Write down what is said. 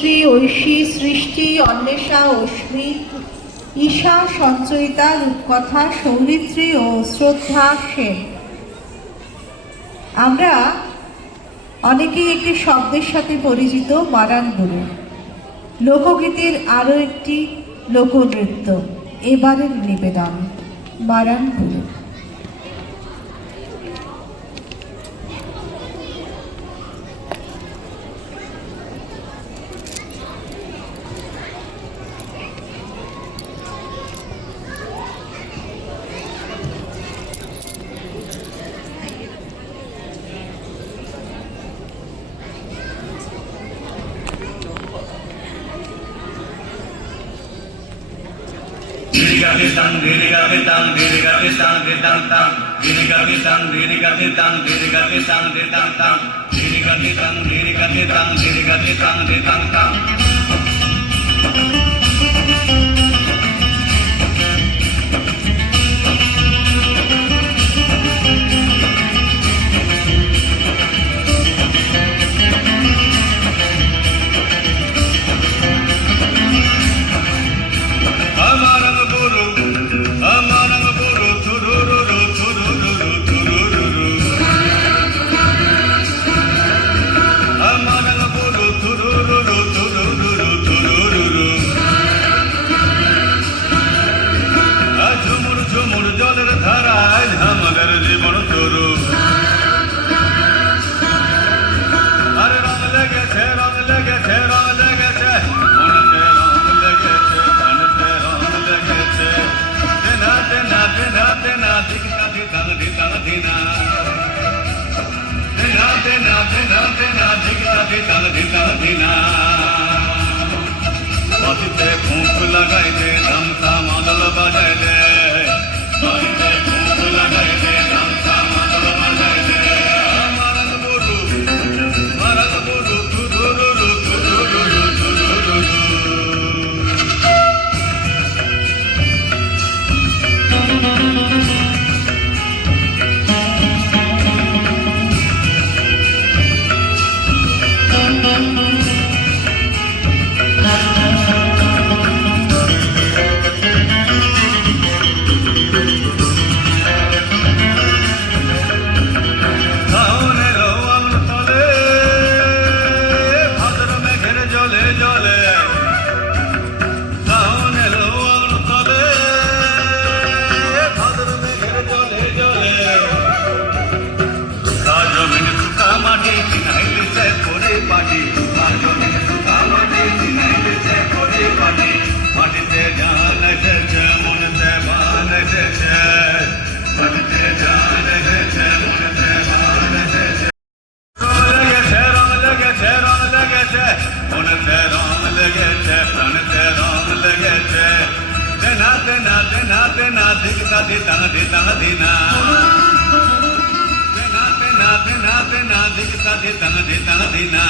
শ্রী ঐশী সৃষ্টি অন্বেষা অশ্মি ঈশা সঞ্চয়িতা রূপকথা সৌমিত্রী ও শ্রদ্ধা সেন। আমরা অনেকেই একটি শব্দের সাথে পরিচিত মারান গুরু। লোকগীতির আরও একটি লোকনৃত্য এবারের নিবেদন মারান গুরু। फूंक लगाई दे धमसा मादल बजाई दे फूंक लगाई दे धमसा मादल बजाई दे मरन बोलू दिखता दे तन दे तन दीना